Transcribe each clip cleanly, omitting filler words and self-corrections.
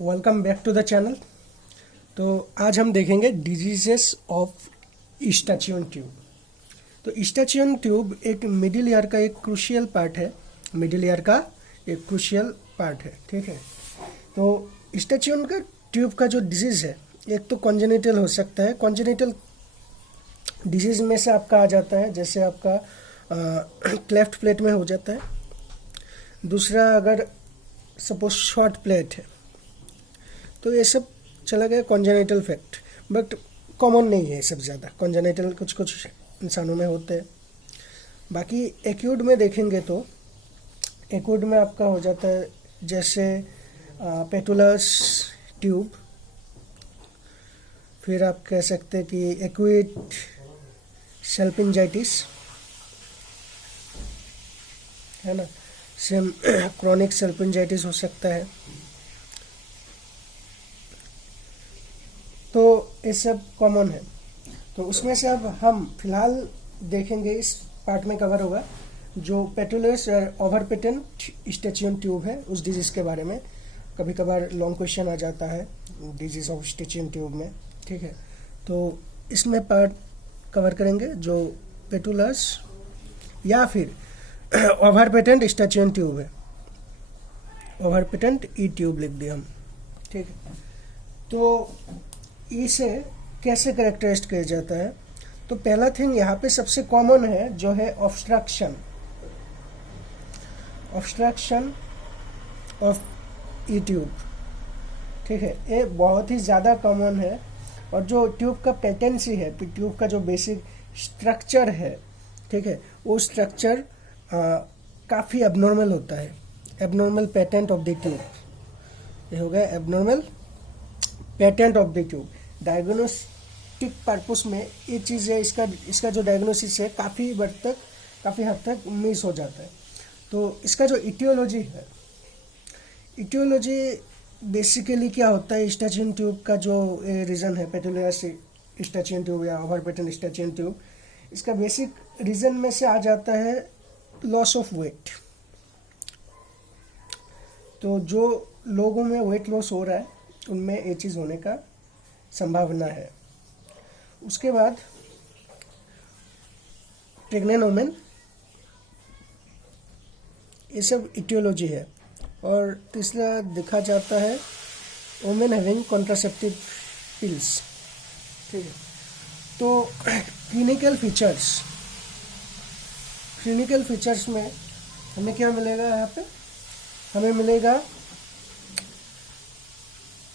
Welcome back to the channel. तो आज हम देखेंगे डिजीजेस ऑफ ईस्टाचियन ट्यूब। तो ईस्टाचियन ट्यूब एक मिडिल ईयर का एक क्रूशियल पार्ट है, ठीक है। तो ईस्टाचियन का ट्यूब का जो डिजीज़ है, एक तो कॉन्जेनिटल हो सकता है। कॉन्जेनिटल डिजीज़ में से आपका आ जाता है, जैसे आपका क्लेफ्ट प्लेट में हो जाता है। दूसरा, अगर सपोज शॉर्ट प्लेट है तो ये सब चला गया कॉन्जेनिटल फैक्ट, बट कॉमन नहीं है ये सब ज़्यादा। कॉन्जेनिटल कुछ कुछ इंसानों में होते हैं। बाकी एक्यूट में देखेंगे तो एक्यूट में आपका हो जाता है जैसे पेटुलस ट्यूब, फिर आप कह सकते हैं कि एक्यूट सेल्पिंजाइटिस है ना, सेम क्रॉनिक सेल्पिंजाइटिस हो सकता है। तो ये सब कॉमन है। तो उसमें से अब हम फिलहाल देखेंगे, इस पार्ट में कवर होगा जो पेटुलस ओवर पेटेंट ईस्टाचियन ट्यूब है, उस डिजीज़ के बारे में। कभी कभार लॉन्ग क्वेश्चन आ जाता है डिजीज़ ऑफ ईस्टाचियन ट्यूब में, ठीक है। तो इसमें पार्ट कवर करेंगे जो पेटुलस या फिर ओवर पेटेंट ईस्टाचियन ट्यूब है। ओवर पेटेंट ई ट्यूब लिख दिया हम, ठीक है। तो इसे कैसे कैरेक्टराइज किया जाता है? तो पहला थिंग यहाँ पे सबसे कॉमन है जो है ऑब्स्ट्रक्शन ऑफ ई ट्यूब, ठीक है। ये बहुत ही ज़्यादा कॉमन है। और जो ट्यूब का पेटेंसी है, ट्यूब का जो बेसिक स्ट्रक्चर है, ठीक है, वो स्ट्रक्चर काफ़ी एबनॉर्मल होता है। Abnormal patent of the tube, ये हो गया abnormal patent of the tube. Diagnostic purpose में ये चीज़ है, इसका जो डायग्नोसिस है काफ़ी हद तक मिस हो जाता है। तो इसका जो इटियोलॉजी है, इटियोलॉजी बेसिकली क्या होता है, ईस्टाचियन ट्यूब का जो रीज़न है, पेटुलस ईस्टाचियन ट्यूब या ओवर पेटेंट ईस्टाचियन ट्यूब, इसका बेसिक रीज़न में से आ जाता है लॉस ऑफ वेट। तो जो लोगों में वेट लॉस हो रहा है उनमें ये चीज़ होने का संभावना है। उसके बाद प्रेग्नेंट वुमेन, ये सब इटियोलॉजी है। और तीसरा देखा जाता है वुमेन हैविंग कॉन्ट्रासेप्टिव पिल्स, ठीक है। तो क्लिनिकल फीचर्स में हमें क्या मिलेगा? यहाँ पे हमें मिलेगा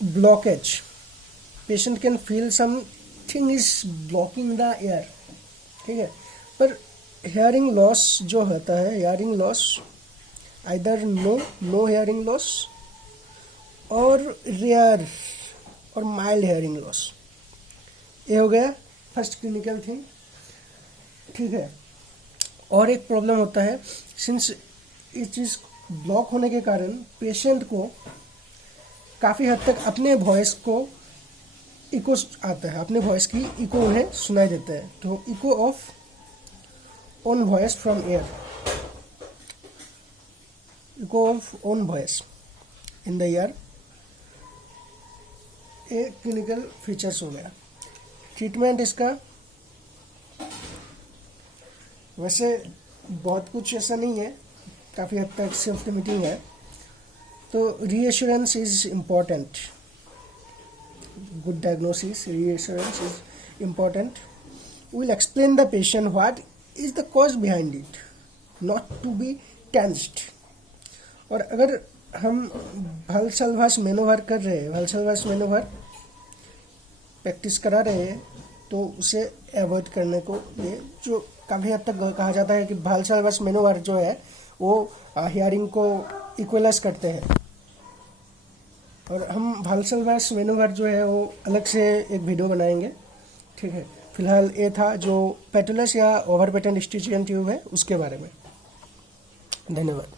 blockage. Patient can feel something is blocking the air, ठीक है। पर हेयरिंग लॉस जो होता है, hearing loss either no hearing loss और रेयर और माइल्ड हेयरिंग लॉस, ये हो गया फर्स्ट क्लिनिकल थिंग, ठीक है। और एक प्रॉब्लम होता है, सिंस इस चीज़ ब्लॉक होने के कारण पेशेंट को काफ़ी हद तक अपने वॉइस को इको आता है, अपने वॉइस की इको उन्हें सुनाई देता है। तो eco of own voice from air, eco of own voice in the year, ये क्लिनिकल फीचर्स हो गया। ट्रीटमेंट इसका वैसे बहुत कुछ ऐसा नहीं है, काफ़ी हद तक सेल्फ लिमिटिंग है। तो reassurance is important, good diagnosis, reassurance is important. Will explain the patient what is the cause behind it, not to be tensed. और अगर हम वाल्सलवास मैनोवर कर रहे हैं, वाल्सलवास मैनोवर प्रैक्टिस करा रहे हैं, तो उसे अवॉइड करने को लिए, जो काफ़ी हद तक कहा जाता है कि वाल्सलवास मैनोवर जो है वो हियरिंग को इक्वलाइज करते हैं। और हम वाल्सलवास मैनोवर जो है वो अलग से एक वीडियो बनाएंगे, ठीक है। फिलहाल ये था जो पेटुलस या ओवर पेटेंट ईस्टाचियन ट्यूब है उसके बारे में। धन्यवाद।